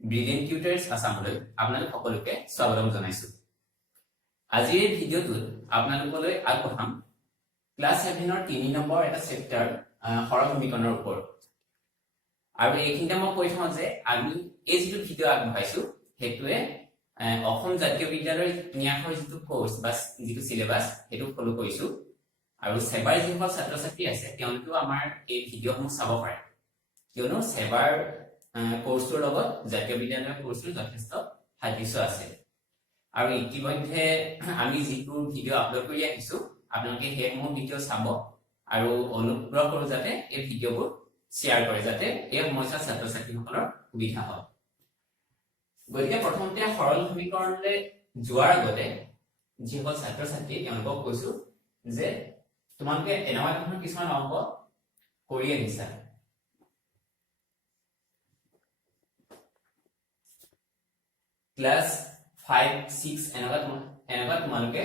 Brilliant টিউটৰ্ছ আসামলৈ আপোনালোক সকলোকে স্বাগতম জনাইছো। আজিৰ এই ভিডিঅ'টোত আপোনালোকলৈ আগবঢ়াম ক্লাছ 7 ৰ 3 নম্বৰ এটা চেপ্টাৰ সৰল সমীকৰণৰ ওপৰত। আৰু এইখিনিতে মই কৈ থওঁ যে আমি এই যিটো ভিডিঅ' আগবঢ়াইছো সেইটোৱে অসম জাতীয় বিদ্যালয়ৰ ন্যাসৰ যিটো কোৰ্স বা যিটো সিলেবাস সেইটো ফলো কৰিছো। আৰু সেবাৰ যিসকল ছাত্ৰ ছাত্ৰী আছে তেওঁলোকেও আমাৰ এই ভিডিঅ'সমূহ চাব পাৰে, কিয়নো সেবাৰ কোৰ্সটোৰ লগত জাতীয় বিদ্যালয়ৰ কোৰ্সটোৰ যথেষ্ট সাদৃশ্য আছে। আৰু ইতিমধ্যে আমি যিটো ভিডিঅ' আপলোড কৰি আহিছো আপোনালোকে সেইসমূহ ভিডিঅ' চাব আৰু অনুগ্ৰহ কৰোঁ যাতে এই ভিডিঅ'বোৰ শ্বেয়াৰ কৰে, যাতে এই সময়ছোৱাত ছাত্ৰ ছাত্ৰীসকলৰ সুবিধা হয়। গতিকে প্ৰথমতে সৰল সমীকৰণলৈ যোৱাৰ আগতে যিসকল ছাত্ৰ ছাত্ৰী তেওঁলোকক কৈছো যে তোমালোকে এনেকুৱা ধৰণৰ কিছুমান অংক কৰি আনিছা। ক্লাছ 5, 6 এনেকুৱা তোমালোকে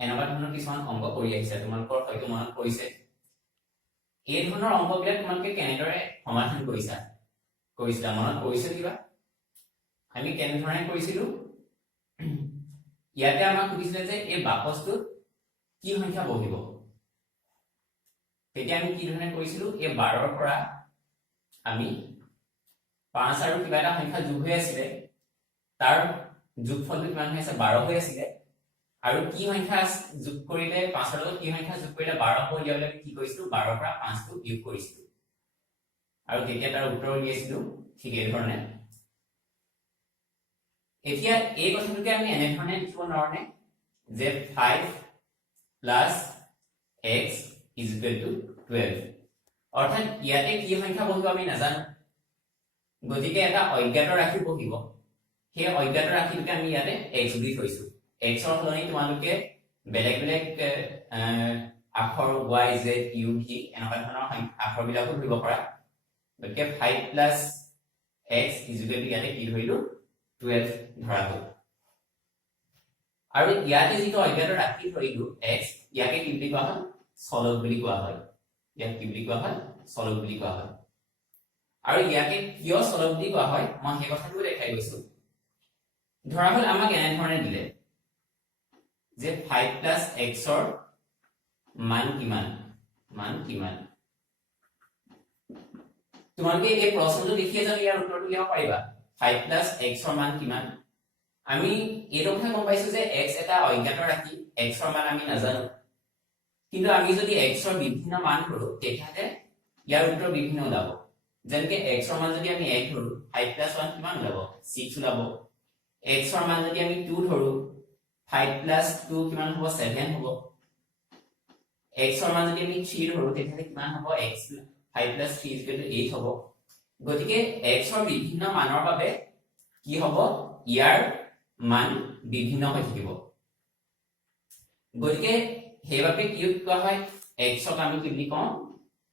এনেকুৱা ধৰণৰ কিছুমান অংক কৰি আহিছা, তোমালোকৰ হয়তো মনত পৰিছে। এই ধৰণৰ অংকবিলাক তোমালোকে কেনেদৰে সমাধান কৰিছিলা মনত পৰিছে কিবা? আমি কেনেধৰণে কৰিছিলো? ইয়াতে আমাক সুধিছিলে যে এই বাকচটোত কি সংখ্যা বহিব। তেতিয়া আমি কি ধৰণে কৰিছিলো? এই 12ৰ পৰা আমি 5 আৰু কিবা এটা সংখ্যা যোগ হৈ আছিলে, তাৰ যোগফলটো কিমান হৈ আছে? 12 হৈ আছিলে। আৰু কি সংখ্যা যোগ কৰিলে 5ৰ লগত কি সংখ্যা যোগ কৰিলে 12 হৈ যাবলৈ আমি কি কৰিছিলো? 12ৰ পৰা 5টো বিয়োগ কৰিছিলো আৰু তেতিয়া তাৰ উত্তৰ উলিয়াইছিলো ঠিক এই ধৰণে। এতিয়া এই কথাটোকে আমি এনেধৰণে লিখিব নোৱাৰোনে যে 5 plus x is equal to 12, অৰ্থাৎ ইয়াতে কি সংখ্যা বহিব আমি নাজানো, গতিকে এটা অজ্ঞাত ৰাশি বহিব। সেই অজ্ঞাত ৰাশিটোকে আমি ইয়াতে x বুলি থৈছো। x ৰ সলনি তোমালোকে বেলেগ বেলেগ আখৰ y z u v এনেকুৱা ধৰণৰ আখৰ বিলাকো ধৰিব পাৰা। গতিকে 5 plus x is equal to ইয়াতে কি ধৰিলো? 12 ধৰা হ'ল। আৰু ইয়াতে যিটো অজ্ঞাত ৰাশি ধৰিলো x, ইয়াকে কি বুলি কোৱা হয়? চলক বুলি কোৱা হয়। ইয়াক কি বুলি কোৱা হয়? চলক বুলি কোৱা হয়। আৰু ইয়াকে কিয় চলক বুলি কোৱা হয় মই সেই কথাটো দেখাই গৈছো। ধৰা হ'ল আমাক এনেধৰণে দিলে যে 5 plus x ৰ মান কিমান? তোমালোকে এই প্ৰশ্নটো দেখিয়ে জানো ইয়াৰ উত্তৰটো উলিয়াব পাৰিবা? 5 plus x ৰ মান কিমান? আমি এইটো কথা গম পাইছো যে x এটা অজ্ঞাত ৰাশি, x ৰ মান আমি নাজানো। কিন্তু আমি যদি x ৰ বিভিন্ন মান ধৰো তেতিয়াহলে ইয়াৰ উত্তৰ বিভিন্ন ওলাব। যেনেকে x ৰ মান যদি আমি 1 ধৰো, 5 plus 1 কিমান ওলাব? 6 ওলাব। x ৰ মান যদি আমি 2 ধৰো, 5 plus 2 কিমান হ'ব? 7 হ'ব। x ৰ মান যদি আমি 3 ধৰো তেতিয়াহলে কিমান হ'ব? 5 plus 3 is equal to 8 হ'ব। গতিকে x ৰ বিভিন্ন মানৰ বাবে কি হ'ব? ইয়াৰ মান বিভিন্ন হৈ থাকিব। গতিকে সেইবাবে কি কোৱা হয়? x ক আমি কি বুলি কওঁ?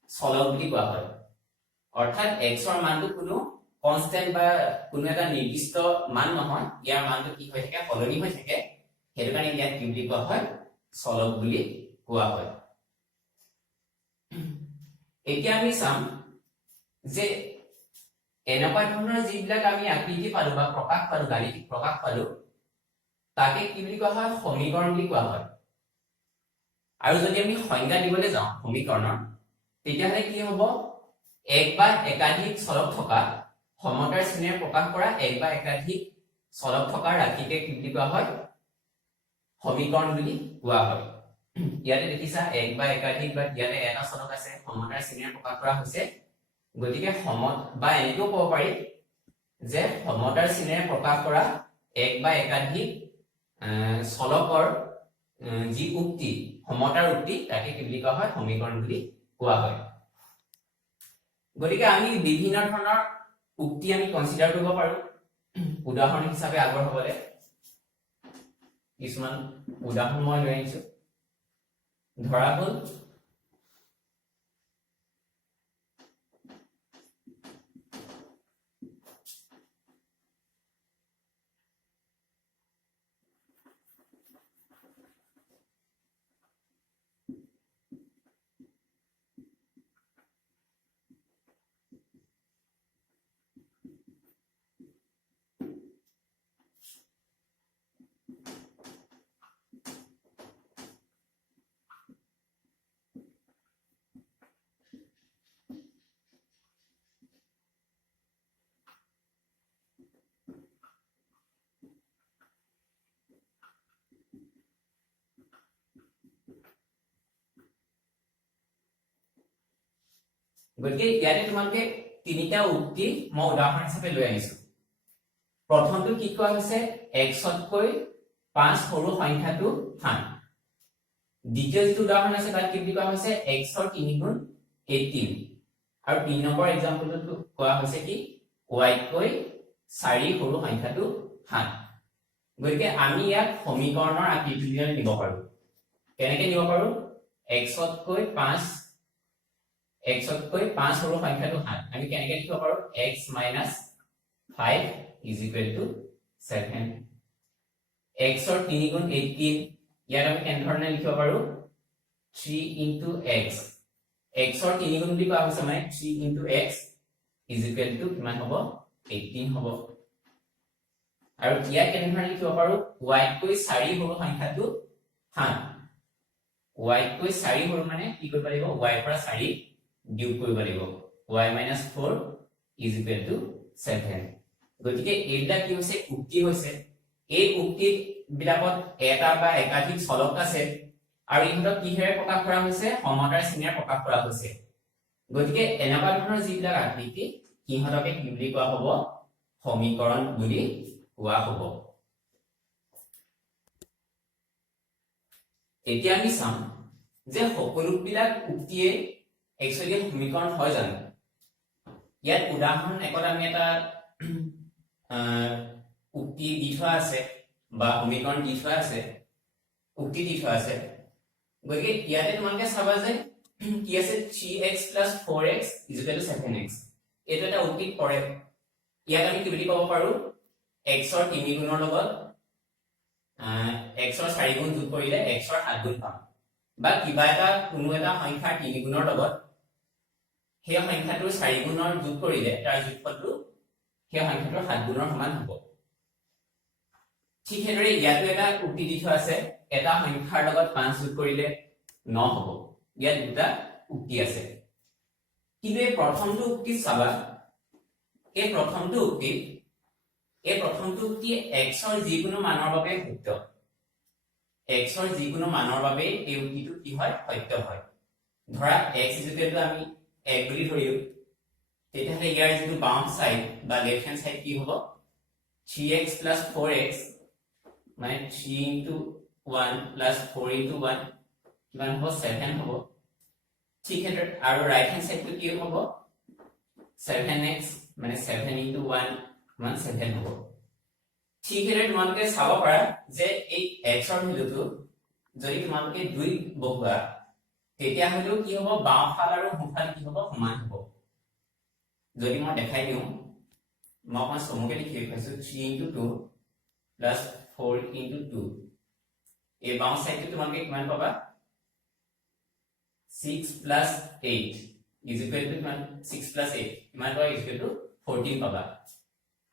চলক বুলি কোৱা হয়। অৰ্থাৎ x ৰ মানটো কোনো কনস্ট্যান্ট বা কোনো এটা নিৰ্দিষ্ট মান নহয়, ইয়াৰ মানটো কি হৈ থাকে? সলনি হৈ থাকে। সেইটো কাৰণে ইয়াক কি বুলি কোৱা হয়? চলক বুলি কোৱা হয়। এতিয়া আমি চাম যে এনেকুৱা ধৰণৰ যিবিলাক আমি আকৃতি পালো বা প্ৰকাশ পালো, গাণিতিক প্ৰকাশ পালো, তাকে কি বুলি কোৱা হয়? সমীকৰণ বুলি কোৱা হয়। আৰু যদি আমি সংজ্ঞা দিবলৈ যাওঁ সমীকৰণৰ, তেতিয়াহলে কি হ'ব? এক বা একাধিক চলক থকা সমতাৰ চিহ্নেৰে প্ৰকাশ কৰা এক বা একাধিক চলক থকা ৰাশিকে কি বুলি কোৱা হয়? সমীকৰণ বুলি কোৱা হয়। ইয়াতে দেখিছা এক বা একাধিক বা ইয়াতে এটা চলক আছে, সমতাৰ চিহ্নেৰে প্ৰকাশ কৰা হৈছে। গতিকে বা এনেকৈও ক'ব পাৰি যে সমতাৰ চিহ্নেৰে প্ৰকাশ কৰা এক বা একাধিক চলকৰ যি উক্তি, সমতাৰ উক্তি, তাকে কি বুলি কোৱা হয়? সমীকৰণ বুলি কোৱা হয়। গতিকে আমি বিভিন্ন ধৰণৰ উক্তি আমি কনসিডাৰ কৰিব পাৰো। উদাহৰণ হিচাপে আগবঢ়াবলৈ কিছুমান উদাহৰণ মই লৈ আনিছো। ধৰা হ'ল গতিকে ইয়াতে তোমালোকে তিনিটা উক্তি মই উদাহৰণ হিচাপে লৈ আনিছো প্ৰথমটো কি কোৱা হৈছে x তকৈ 5 সৰু সংখ্যাটো 7 দ্বিতীয় যেটো উদাহৰণ আছে তাত কি কোৱা হৈছে x ৰ 3 গুণ 18 আৰু 3 নম্বৰ এক্সাম্পলটো কোৱা হৈছে কি y তকৈ 4 সৰু সংখ্যাটো 7 গতিকে আমি ইয়াক সমীকৰণৰ আকৃতিলৈ নিব পাৰো কেনেকৈ নিব পাৰো x তকৈ 5 সৰু সংখ্যাটো 7 আমি কেনেকৈ লিখিব পাৰো x - 5 is equal to 7 x ৰ 3 গুণ 18 ইয়াত আমি কেনেধৰণে লিখিব পাৰো 3 into x x ৰ 3 গুণ বুলি কোৱা হৈছে মানে 3 into x is equal to কিমান হ'ব 18 হ'ব আৰু ইয়াত কেনেধৰণে লিখিব পাৰো y তকৈ 4 সৰু সংখ্যাটো 7 y তকৈ 4 সৰু মানে কি কৰিব লাগিব y পৰা 4 বিয়োগ কৰিব লাগিব y - 4 is equal to 7 গতিকে এইটা কি হৈছে উক্তি হৈছে এই উক্তি বিলাকত এটা বা একাধিক চলক আছে আৰু ইহঁতক কিহেৰে প্ৰকাশ কৰা হৈছে সমতাৰ চিহ্নেৰে প্ৰকাশ কৰা হৈছে গতিকে এনেকুৱা ধৰণৰ যিবিলাক আকৃতি ইহঁতকে কি বুলি কোৱা হ'ব সমীকৰণ বুলি কোৱা হ'ব এতিয়া আমি চাম যে সকলোবিলাক উক্তিয়ে একচুয়ালি সমীকৰণ হয় জানো ইয়াত উদাহৰণ একত আমি এটা উক্তি দি থোৱা আছে বা সমীকৰণ দি থোৱা আছে উক্তি দি থোৱা আছে গতিকে ইয়াতে তোমালোকে চাবা যে কি আছে 3x + 4x = 7x এইটো এটা উক্তিত পৰে ইয়াত আমি কি বুলি ক'ব পাৰো x ৰ 3 গুণৰ লগত x ৰ 4 গুণ যোগ কৰিলে x ৰ 7 গুণ পাম বা কিবা এটা কোনো এটা সংখ্যাৰ 3 গুণৰ লগত সেই সংখ্যাটোৰ 4 গুণৰ যোগ কৰিলে তাৰ যোগফলটো সেই সংখ্যাটোৰ 7 গুণৰ সমান হ'ব ঠিক হেদৰে ইয়াতো এটা উক্তি দি থোৱা আছে এটা সংখ্যাৰ লগত 5 যোগ কৰিলে 9 হ'ব ইয়াত দুটা উক্তি আছে কিন্তু এই প্ৰথমটো উক্তি চাবা এই প্ৰথমটো উক্তি x ৰ যিকোনো মানৰ বাবে সত্য x ৰ যিকোনো মানৰ বাবে এই উক্তিটো কি হয় সত্য হয় ধৰা x = আমি 1 বুলি ধৰিও তেতিয়াহ'লে ইয়াৰ যিটো বাম সাইড বা লেফট হ্যান্ড সাইড কি হ'ব 3x + 4x মানে 3 into 1 plus 4 into 1 কিমান হ'ব 7 হ'ব ঠিক আছে আৰু রাইট হ্যান্ড সাইডটো কি হ'ব 7x মানে 7 into 1 মান 7 হ'ব ঠিক আছে তোমালোকে চাব পাৰা যে এই x ৰ ভ্যালুটো যদি তোমালোকে 2 বহুৱা তেতিয়া হলেও কি হ'ব বাওঁফাল আৰু সোঁফাল কি হ'ব সমান হ'ব যদি মই দেখাই দিওঁ মই অকমান চমুকে লিখি ৰাখিছো 3 into 2 plus 4 into 2 এই বাওঁ সাইডটো তোমালোকে কিমান পাবা 6 plus 8 is equal to 6 plus 8 কিমান পাবা is equal to 14 পাবা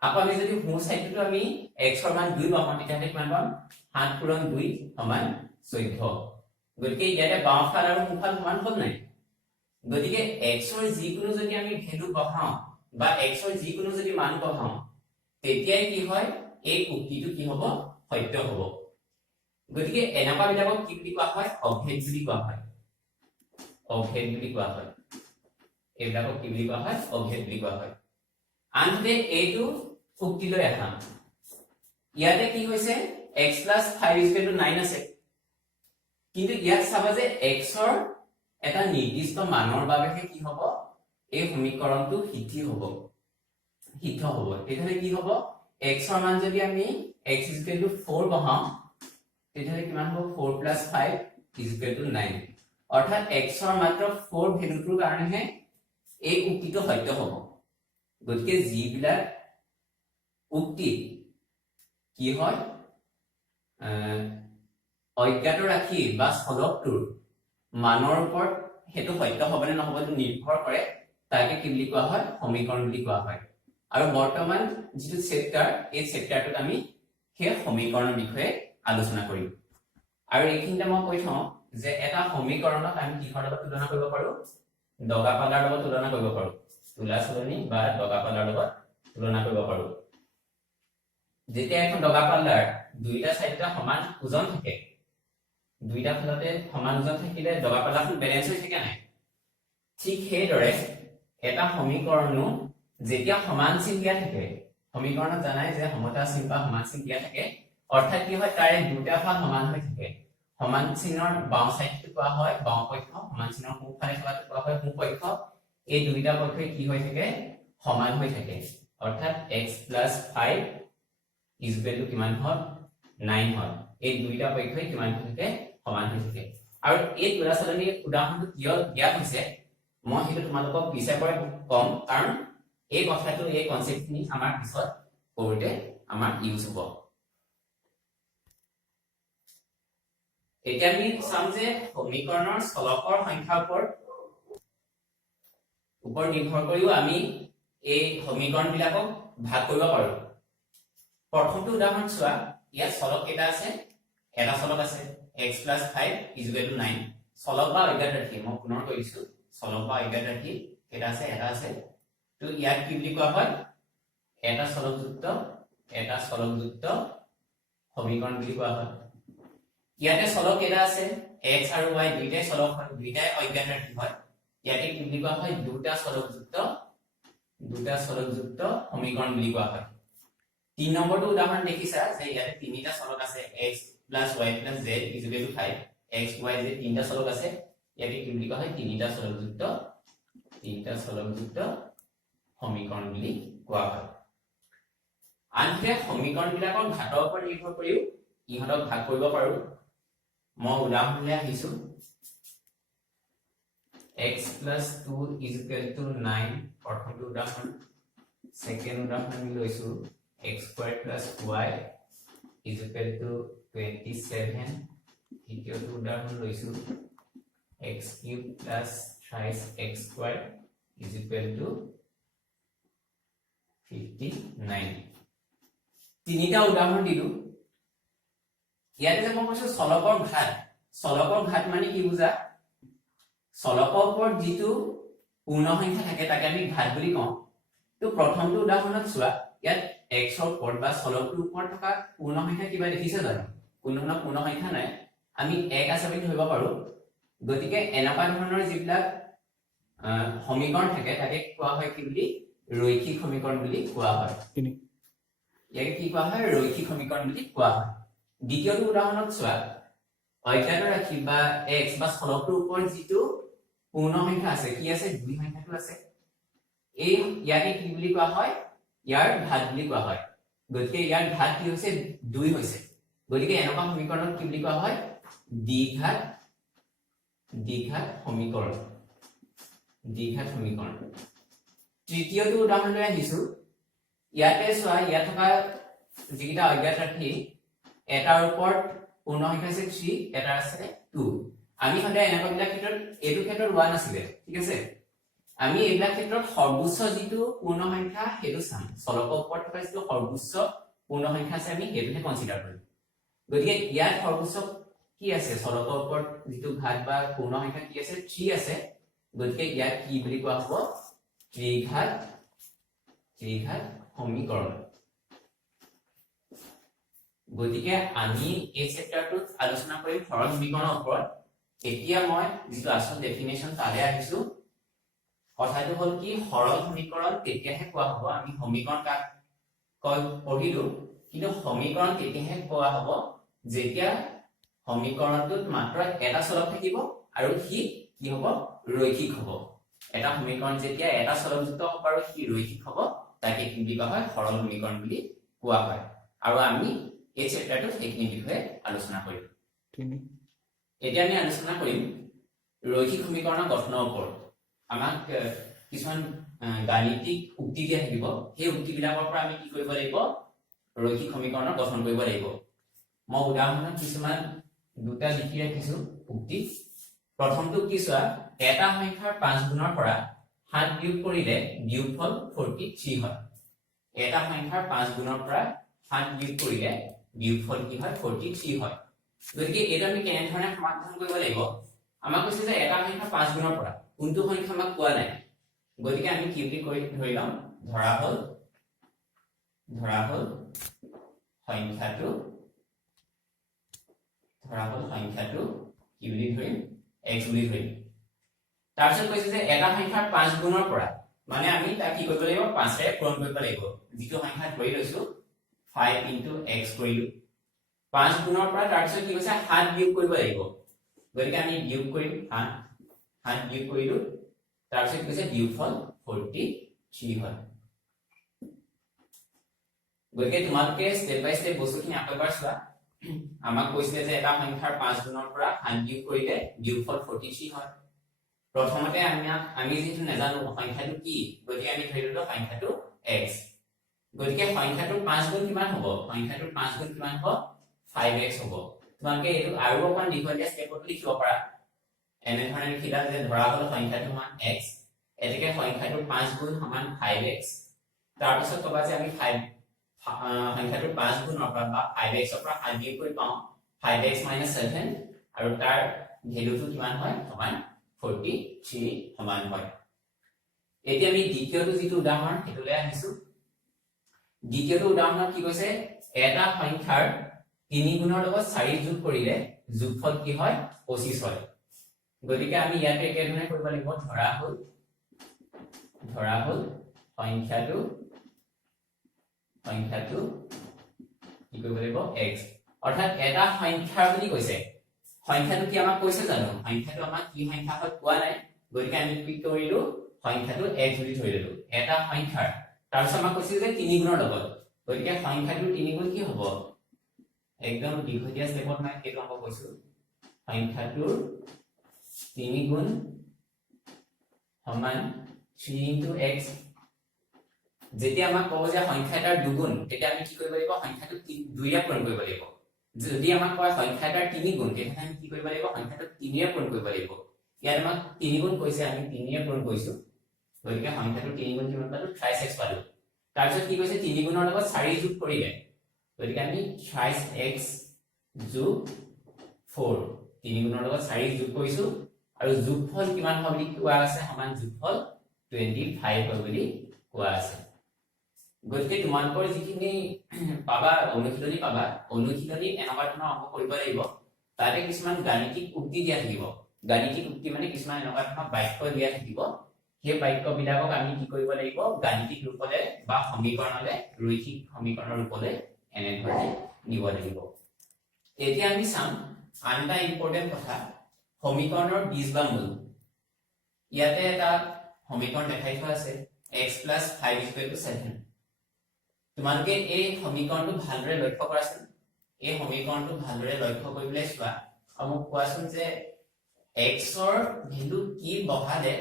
আপা আমি যদি সোঁ সাইডটো আমি x ৰ মান 2 পাম তেতিয়াহ'লে কিমান পাম 7 পূৰণ 2 সমান 14 গতিকে ইয়াতে বাওঁফাল আৰু সোঁফাল সমান হ'ল নাই গতিকে x ৰ যিকোনো যদি আমি ভ্যালু বহাও বা x ৰ যিকোনো যদি মান বহাও তেতিয়াই কি হয় এই উক্তিটো কি হ'ব সত্য হ'ব গতিকে এনেকুৱা বিলাকক কি বুলি কোৱা হয় অভেদ বুলি কোৱা হয় অভেদ বুলি কোৱা হয় এইবিলাকক কি বুলি কোৱা হয় অভেদ বুলি কোৱা হয় আনহাতে এইটো উক্তিলৈ আহা ইয়াতে কি হৈছে x + 5 = 9 আছে কিন্তু ইয়াত চাবা যে x ৰ এটা নিৰ্দিষ্ট মানৰ বাবেহে কি হ'ব এই সমীকৰণটো সিদ্ধ হ'ব তেতিয়াহ'লে কি হ'ব x ৰ মান যদি আমি x = 4 বহাও তেতিয়াহ'লে কিমান হ'ব 4 + 5 = 9 অৰ্থাৎ x ৰ মাত্ৰ 4 ভ্যালুটোৰ কাৰণেহে এই উক্তিটো সত্য হ'ব গতিকে যিবিলাক উক্তি কি হয় অজ্ঞাত ৰাখি বা স্থলকটোৰ মানৰ ওপৰত হেতু সত্য হ'বনে নহ'বটো নিৰ্ভৰ কৰে তাকে কি বুলি কোৱা হয় সমীকৰণ বুলি কোৱা হয় আৰু বৰ্তমান যিটো চেপ্টাৰ এই চেপ্টাৰটোত আমি সেই সমীকৰণৰ বিষয়ে আলোচনা কৰিম আৰু এইখিনিতে মই কৈ থওঁ যে এটা সমীকৰণক আমি কিহৰ লগত তুলনা কৰিব পাৰো দগাপালাৰ লগত তুলনা কৰিব পাৰো তুলা চলনি বা দগাপালাৰ লগত তুলনা কৰিব পাৰো যেতিয়া এখন দগাপালাৰ দুইটা চাইডটা সমান ওজন থাকে দুইটা ফালতে সমান ওজন থাকিলে দগাপালাখন বেলেন্স হৈ থাকে নাই ঠিক সেইদৰে এটা সমীকৰণো যেতিয়া সমান চিন দিয়া থাকে সমীকৰণত জানাই যে সমতা চিন বা সমান চিন দিয়া থাকে অৰ্থাৎ কি হয় তাৰে দুটা ভাগ সমান হৈ থাকে সমান চিনৰ বাওঁ সাইডটো কোৱা হয় বাওঁ পক্ষ সমান চিনৰ সোঁ ফালে থকাটো কোৱা হয় সোঁ পক্ষ এই দুইটা পক্ষই কি হৈ থাকে সমান হৈ থাকে অৰ্থাৎ x + 5 = কিমান হয় 9 হয় এই দুইটা পক্ষই কিমান হৈ থাকে সমান হৈ থাকে আৰু এই দুৰাচলনী উদাহৰণটো কিয় দিয়া হৈছে মই হেতু তোমালোকক পিছে পৰে কম কাৰণ এই কথাটো এই কনসেপ্টখিনি আমাৰ পিছত পঢ়োতে আমাৰ ইউজ হ'ব এতিয়া আমি চাম যে সমীকৰণৰ চলকৰ সংখ্যাৰ ওপৰত নিৰ্ভৰ কৰিও আমি এই সমীকৰণবিলাকক ভাগ কৰিব পাৰো প্ৰথমটো উদাহৰণ চোৱা ইয়াত চলক কেইটা আছে এটা চলক আছে x + 5 = 9 চলক বা অজ্ঞাত ৰাশি মই পুনৰ কৈ দিছো চলক বা অজ্ঞাত ৰাশি কেইটা আছে এটা আছে তো ইয়াত কি বুলি কোৱা হয় এটা চলকযুক্ত সমীকৰণ বুলি কোৱা হয় ইয়াতে চলক কেইটা আছে x আৰু y দুইটাই চলক হয় দুইটাই অজ্ঞাত ৰাশি হয় ইয়াতে কি বুলি কোৱা হয় দুটা চলকযুক্ত সমীকৰণ বুলি কোৱা হয় 3 নম্বৰটো উদাহৰণ দেখিছা যে ইয়াতে তিনিটা চলক আছে x + y + z = 5 x y z তিনিটা চলক আছে ইয়াতে কি বুলি কোৱা হয় তিনিটা চলকযুক্ত সমীকৰণ বুলি কোৱা হয় আনহাতে সমীকৰণবিলাকৰ ঘাতৰ ওপৰত নিৰ্ভৰ কৰিও ইহঁতক ভাগ কৰিব পাৰো মই উদাহৰণলৈ আহিছো x + 2 = 9 প্ৰথমটো উদাহৰণ সেকেন্ড উদাহৰণ লৈছো x² + y = 27 দ্বিতীয়টো উদাহৰণ লৈছো x³ + 3x² = 59 তিনিটা উদাহৰণ দিলো ইয়াতে যে মই কৈছো চলকৰ ঘাত মানে কি বুজা চলকৰ ওপৰত যিটো পূৰ্ণ সংখ্যা থাকে তাকে আমি ঘাত বুলি কওঁ তো প্ৰথমটো উদাহৰণত চোৱা ইয়াত x ৰ ওপৰত বা চলকটোৰ ওপৰত থকা পূৰ্ণ সংখ্যা কিবা দেখিছে জানো কোনো পূৰ্ণ সংখ্যা নাই আমি 1 আছে বুলি ধৰিব পাৰো গতিকে এনেকুৱা ধৰণৰ যিবিলাক সমীকৰণ থাকে তাকে কোৱা হয় কি বুলি ৰৈখিক সমীকৰণ বুলি কোৱা হয় ইয়াক কি কোৱা হয় ৰৈখিক সমীকৰণ বুলি কোৱা হয় দ্বিতীয়টো উদাহৰণত চোৱা অজ্ঞাত ৰাশি বা x বা চলকটোৰ ওপৰত যিটো পূৰ্ণ সংখ্যা আছে কি আছে দুই সংখ্যাটো আছে এই ইয়াকে কি বুলি কোৱা হয় ইয়াৰ ঘাত বুলি কোৱা হয় গতিকে ইয়াৰ ঘাত কি হৈছে 2 হৈছে গতিকে এনেকুৱা সমীকৰণক কি বুলি কোৱা হয় দ্বিঘাত সমীকৰণ তৃতীয়টো উদাহৰণলৈ আহিছো ইয়াতে চোৱা ইয়াত থকা যিকেইটা অজ্ঞাত ৰাশি এটাৰ ওপৰত পূৰ্ণ সংখ্যা আছে 3 এটা আছে 2 আমি সদায় এনেকুৱা বিলাক ক্ষেত্ৰত এইটো ক্ষেত্ৰত 1 আছিলে ঠিক আছে আমি এইবিলাক ক্ষেত্ৰত সৰ্বোচ্চ যিটো পূৰ্ণ সংখ্যা হেতু চাম চলকৰ ওপৰত থকা যিটো সৰ্বোচ্চ পূৰ্ণ সংখ্যা আছে আমি হেতুহে কনসিডাৰ কৰিম গতিকে ইয়াত সৰ্বোচ্চ কি আছে চলকৰ ওপৰত যিটো ঘাত বা পূৰ্ণ সংখ্যা কি আছে 3 আছে গতিকে ইয়াত কি বুলি কোৱা হ'ব ত্ৰিঘাত সমীকৰণ গতিকে আমি এই চেপ্টাৰটোত আলোচনা কৰিম সৰল সমীকৰণৰ ওপৰত এতিয়া মই যিটো আসল ডেফিনেশ্যন তালে আহিছো কথাটো হল কি সৰল সমীকৰণ তেতিয়াহে কোৱা হ'ব আমি সমীকৰণ কাক পঢ়িলো কিন্তু সমীকৰণ তেতিয়াহে কোৱা হ'ব যেতিয়া সমীকৰণটোত মাত্ৰ এটা চলক থাকিব আৰু সি কি হ'ব ৰৈখিক হ'ব এটা সমীকৰণ যেতিয়া এটা চলকযুক্ত হ'ব আৰু সি ৰৈখিক হ'ব তাকে কি বুলি কোৱা হয় সৰল সমীকৰণ বুলি কোৱা হয় আৰু আমি এই চেপ্টাৰটো এইখিনি বিষয়ে আলোচনা কৰিম এতিয়া আমি আলোচনা কৰিম ৰৈখিক সমীকৰণৰ গঠনৰ ওপৰত আমাক কিছুমান গাণিতিক উক্তি দিয়া থাকিব সেই উক্তিবিলাকৰ পৰা আমি কি কৰিব লাগিব ৰৈখিক সমীকৰণৰ গঠন কৰিব লাগিব মই উদাহৰণত কিছুমান দুটা লিখি ৰাখিছো উক্তি প্ৰথমটো কি চোৱা এটা সংখ্যাৰ 5 গুণৰ পৰা 7 বিয়োগ কৰিলে বিয়োগফল 43 হয় এটা সংখ্যাৰ 5 গুণৰ পৰা 7 বিয়োগ কৰিলে বিয়োগফল কি হয় 43 হয় গতিকে এটা আমি কেনে ধৰণে সমাধান কৰিব লাগিব আমাক কৈছে যে এটা সংখ্যা 5 গুণৰ পৰা কোনটো সংখ্যা আমাক কোৱা নাই গতিকে আমি কি বুলি কৰি ধৰি লম ধৰা হল সংখ্যাটো কি বুলি ধৰিম x বুলি ধৰিম তাৰপিছত কৈছে যে এটা সংখ্যাৰ 5 গুণৰ পৰা মানে আমি তাক কি কৰিব লাগিব 5 ৰে পূৰণ কৰিব লাগিব যিটো সংখ্যা ধৰি লৈছো 5 * x কৰিলো 5 গুণৰ পৰা তাৰ পিছত কি কৈছে 7 বিয়োগ কৰিব লাগিব গতিকে আমি বিয়োগ কৰিম 7 বিয়োগ কৰিলো তাৰ পিছত কি কৈছে বিয়োগফল 43 হয় গতিকে তোমালোকে স্টেপ বাই স্টেপ বস্তুখিনি আকৌ এবাৰ চোৱা আমাক কৈছিলে যে এটা সংখ্যাৰ 5 গুণৰ পৰা 7 বিয়োগ কৰিলে বিয়োগফল 43 হয় প্ৰথমতে আমি যেটো নাজানো সংখ্যাটো কি গতিকে আমি ধৰি ললো সংখ্যাটো x গতিকে সংখ্যাটোৰ 5 গুণ কিমান হ'ব সংখ্যাটোৰ 5 গুণ কিমান হ'ব 5x হ'ব তোমালোকে এইটো আৰু অকমান দীঘলীয়া স্টেপত লিখিব পাৰা এনে ধৰণে লিখিলা যে ধৰা হল সংখ্যাটো মান x এটাকে সংখ্যাটোৰ 5 গুণ সমান 5x তাৰ পিছত কবা যে আমি 5 সংখ্যাটোৰ 5 গুণৰ পৰা বা 5x ৰ পৰা 7 বিয়োগ কৰি পাওঁ 5x - 7 আৰু তাৰ ভ্যালুটো কিমান হয় সমান 43 সমান হয় এতিয়া আমি দ্বিতীয়টো যেটো উদাহৰণ হেতুলে আহিছো দ্বিতীয়টো উদাহৰণত কি কৈছে এটা সংখ্যাৰ 3 গুণৰ লগত 4 যোগ কৰিলে যোগফল কি হয় 25 হয় গতিকে আমি ইয়াতে একে ধৰণে কৰিব লাগিব ধৰা হল সংখ্যাটো কি কৰিব লাগিব x অৰ্থাৎ এটা সংখ্যা বুলি কৈছে সংখ্যাটো কি আমাক কৈছে জানো সংখ্যাটো আমাক কি সংখ্যা হয় কোৱা নাই গতিকে আমি কি কৰিলো সংখ্যাটো x বুলি ধৰি ললো এটা সংখ্যাৰ তাৰপিছত আমাক কৈছে যে 3 গুণৰ লগত গতিকে সংখ্যাটো 3 গুণ কি হ'ব একদম দীঘলীয়া স্টেপত নাই সেইটো আমি কৈছো সংখ্যাটোৰ 3 গুণ সমান 3 * x যেতিয়া আমাক কব যে সংখ্যাটাৰ দুগুণ তেতিয়া আমি কি কৰিব লাগিব সংখ্যাটো 2 ৰে পূৰণ কৰিব লাগিব যদি আমাক কয় সংখ্যাটাৰ 3 গুণ তেতিয়া আমি কি কৰিব লাগিব সংখ্যাটো 3 ৰে পূৰণ কৰিব লাগিব ইয়াত আমাক 3 গুণ কৈছে আমি 3 ৰে পূৰণ কৰিছো গতিকে সংখ্যাটো 3 গুণ কিমান পালো 23x পালো তাৰ পিছত কি কৈছে 3 গুণৰ লগত 4 যোগ কৰিলে গতিকে আমি 23x + 4 3 গুণৰ লগত 4 যোগ কৰিছো আৰু যোগফল কিমান হয় বুলি কোৱা আছে সমান যোগফল 25 হয় বুলি কোৱা আছে গতিকে তোমালোকৰ যিখিনি পাবা অনুশীলনী এনেকুৱা ধৰণৰ অংক কৰিব লাগিব তাতে কিছুমান গাণিতিক উক্তি দিয়া থাকিব গাণিতিক উক্তি মানে কিছুমান এনেকুৱা ধৰণৰ বাক্য দিয়া থাকিব সেই বাক্যবিলাকক আমি কি কৰিব লাগিব গাণিতিক ৰূপলে বা সমীকৰণলে ৰৈখিক সমীকৰণৰ ৰূপলে এনে ধৰণে নিব লাগিব এতিয়া আমি চাম আন এটা ইম্পৰ্টেন্ট কথা সমীকৰণৰ বীজ বা মূল ইয়াতে এটা সমীকৰণ দেখাই থোৱা আছে x + 5 = 7 তোমালোকে এই সমীকৰণটো ভালদৰে লক্ষ্য কৰাচোন এই সমীকৰণটো ভালদৰে লক্ষ্য কৰিবলৈ চোৱা আৰু মোক কোৱাচোন যে x ৰ ভ্যালু কি বহালে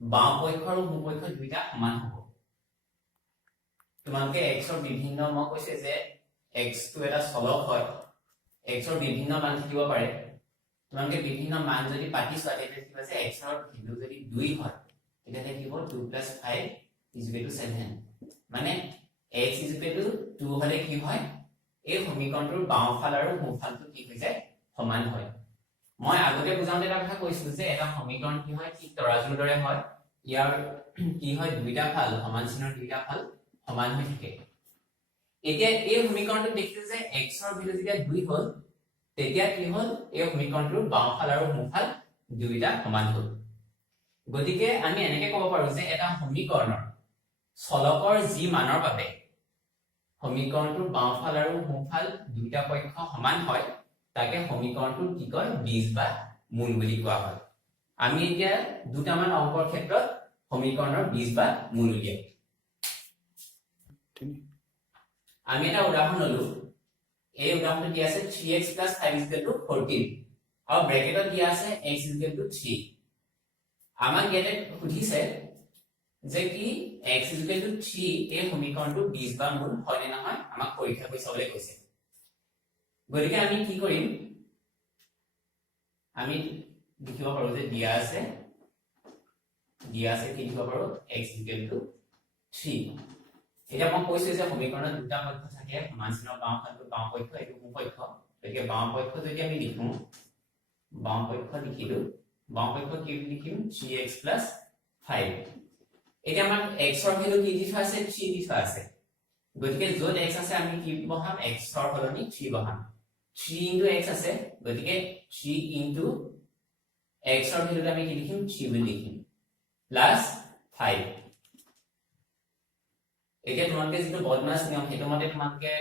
বাম পক্ষ আৰু সোঁ পক্ষ দুইটা সমান হ'ব তোমালোকে x ৰ বিভিন্ন মই কৈছে যে x টো এটা চলক হয় x ৰ বিভিন্ন মান থাকিব পাৰে তোমালোকে বিভিন্ন মান যদি পাতি চোৱা তেতিয়া কি আছে x ৰ ভ্যালু যদি 2 হয় তেতিয়া থাকিব 2 + 5 = 7 মানে x = 2 হলে কি হয় এই সমীকৰণটোৰ বাওঁফাল আৰু সোঁফালটো কি হৈ যায় সমান হয় মই আগতে বুজাওঁতে এটা কথা কৈছিলো যে এটা সমীকৰণ কি হয় ঠিক তৰাজুৰ দৰে হয় ইয়াৰ কি হয় দুইটা ফাল সমান চিহ্নৰ দুইটা ফাল সমান হৈ থাকে এতিয়া এই সমীকৰণটো দেখিছে যে x ৰ ভ্যালু যেতিয়া 2 হ'ল তেতিয়া কি হ'ল এই সমীকৰণটোৰ বাওঁফাল আৰু সোঁফাল দুইটা সমান হ'ল গতিকে আমি এনেকৈ ক'ব পাৰো যে এটা সমীকৰণৰ চলকৰ যি মানৰ বাবে সমীকৰণটোৰ বাওঁফাল আৰু সোঁফাল দুইটা পক্ষ সমান হয় তাকে সমীকৰণটোৰ কি কয় বীজ বা মূল বুলি কোৱা হয় আমি এতিয়া দুটামান অংকৰ ক্ষেত্ৰত সমীকৰণৰ বীজ বা মূল উলিয়াম আমি এটা উদাহৰণ ললো এই উদাহৰণটো দিয়া আছে 3x + 5 = 14 আৰু ব্ৰেকেটত দিয়া আছে x = 3 আমাক ইয়াতে সুধিছে যে কি x = 3 এই সমীকৰণটো বীজ বা মূল হয় নে নহয় আমাক পৰীক্ষা কৰি চাবলৈ কৈছে গতিকে আমি কি কৰিম আমি লিখিব পাৰো যে দিয়া আছে কি লিখিব পাৰো x = 3 এটা মই কৈছো যে সমীকৰণত দুটা পক্ষ থাকে সমান চিহ্নৰ বাওঁফালটো বাওঁ পক্ষ আৰু সোঁ পক্ষ গতিকে বাওঁ পক্ষ যদি আমি লিখো বাওঁ পক্ষ লিখিলো বাওঁ পক্ষ কি লিখিম 3x + 5 এতিয়া আমাৰ x ৰ ভ্যালু কি দি থোৱা আছে 3 দি থোৱা আছে গতিকে য'ত x আছে আমি কি বহাম x ৰ সলনি 3 বহাম 3 * x আছে গতিকে 3 * x ৰ ভ্যালু আমি কি লিখিম 3 বুলি লিখিম প্লাস 5 এতিয়া তোমালোকে যেটো বদমাছ নিয়ম হেতু মতে তোমালোকে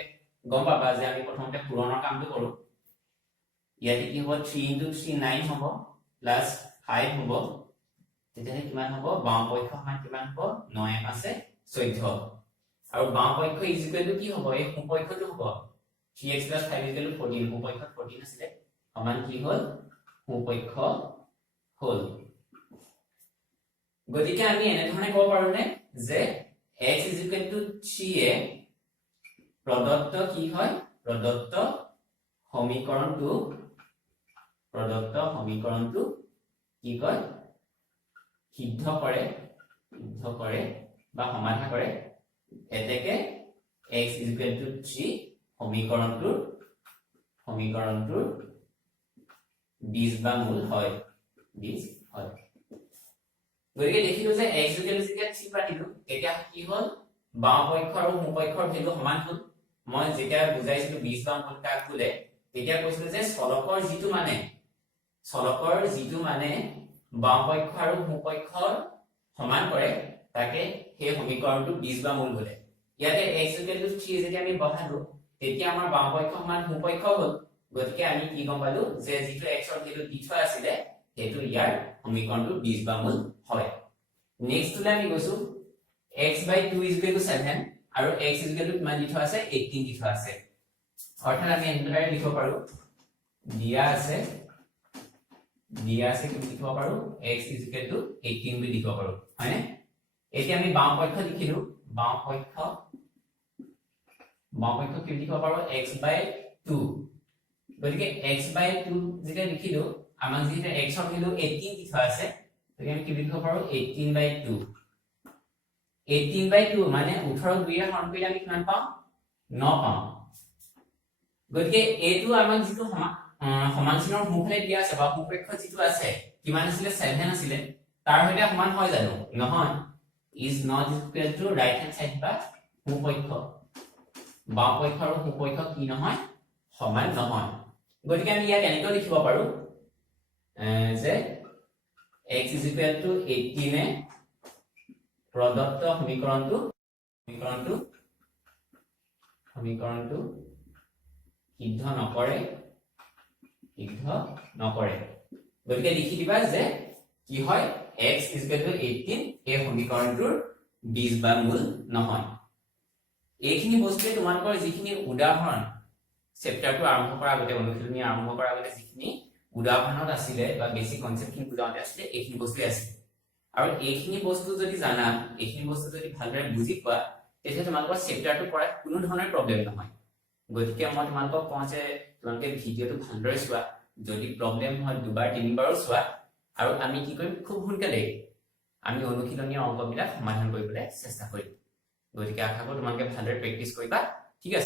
গম পাবা যে আমি প্ৰথমতে পূৰণৰ কামটো কৰো ইয়াতে কি হ'ব 3 * 3 9 হ'ব প্লাস 5 হ'ব তেতিয়া কিমান হ'ব বাম পক্ষ সমান কিমান হ'ব 9 আছে 14 আৰু বাম পক্ষ ইজ ইকুৱেল টু কি হ'ব এই সোঁ পক্ষটো হ'ব 3x + 5 = 14 সোঁ পক্ষ 14 আছিল সমান কি হ'ল সোঁ পক্ষ হ'ল গতিকে আমি এনে ধৰণে ক'ব পাৰো নে যে x = 3 এ প্ৰদত্ত কি হয় প্ৰদত্ত সমীকৰণটো কি কয় সিদ্ধ কৰে বা সমাধান কৰে এতেকে x = 3 সমীকৰণটোৰ বীজ বা মূল হয় গতিকে দেখিলো যে x = 3 পাতিলো এতিয়া কি হ'ল বাম পক্ষ আৰু সোঁ পক্ষৰ ভ্যালু সমান হ'ল মই যেতিয়া বুজাইছিলো বীজ বা মূল কাক বোলে তেতিয়া কৈছিলো যে চলকৰ যিটো মানে বাম পক্ষ আৰু সোঁ পক্ষৰ সমান কৰে তাকে সেই সমীকৰণটো বীজ বা মূল বোলে ইয়াতে x = 3 যেতিয়া আমি বহালো তেতিয়া আমাৰ বাম পক্ষ সমান সোঁ পক্ষ হ'ল গতিকে আমি কি গম পালো যে যিটো x ৰ ভ্যালু দি থোৱা আছিল হেতু ইয়াৰ সমীকৰণটো বীজ বা মূল হয় নেক্সট তুলে আমি গৈছো x/2 = 7 আৰু x = কিমান দি থোৱা আছে 18 দি থোৱা আছে অৰ্থাৎ আমি এনেদৰে লিখিব পাৰো দিয়া আছে কি লিখিব পাৰো x = 18 বুলি লিখিব পাৰো হয়নে এতিয়া আমি বাম পক্ষ লিখিলো বাম পক্ষ কি লিখিব পাৰো x/2 গতিকে x/2 যেতিয়া লিখিলো আমাক যেটা x ৰ ভ্যালু 18 দি থোৱা আছে গতিকে আমি কি লিখিব পাৰো 18/2 মানে 18 2 এ হৰণ কৰিলে আমি কিমান পাম 9 পাম গতিকে এইটো আমাক যেটো সমান চিনৰ সোঁফালে দিয়া আছে বা সোঁপক্ষ যেটো আছে কিমান আছিল 7 আছিল তাৰ হৈতে সমান হয় জানো নহয় is not equal to right hand side বা সোঁপক্ষ বাম পক্ষ আৰু সোঁপক্ষ কি নহয় সমান নহয় গতিকে আমি ইয়াত এনেকৈ লিখিব পাৰো যে x = 18 এ প্ৰদত্ত সমীকৰণটো সিদ্ধ নকৰে গতিকে লিখি দিবা যে কি হয় x = 18 এই সমীকৰণটোৰ বীজ বা মূল নহয় এইখিনি বস্তুৱে তোমালোকৰ যিখিনি উদাহৰণ চেপ্টাৰটো আৰম্ভ কৰাৰ আগতে অনুশীলনী আৰম্ভ কৰাৰ আগতে যিখিনি উদাহৰণত আছিল বা বেসিক কনসেপ্টখিনি বুজাওঁতে আছিল এইখিনি বস্তুৱে আছিল আৰু এইখিনি বস্তু যদি জানা এইখিনি বস্তু যদি ভালদৰে বুজি পোৱা তেতিয়া তোমালোকৰ চেপ্টাৰটো পঢ়াত কোনো ধৰণৰ প্ৰবলেম নহয় গতিকে মই তোমালোকক কওঁ যে তোমালোকে ভিডিওটো ভালদৰে চোৱা যদি প্ৰবলেম হয় দুবাৰ তিনিবাৰো চোৱা আৰু আমি কি কৰিম খুব সোনকালে আমি অনুশীলনীৰ অংকবিলাক সমাধান কৰিবলৈ চেষ্টা কৰিম গতিকে আশা কৰোঁ তোমালোকে ভালদৰে প্ৰেক্টিছ কৰিবা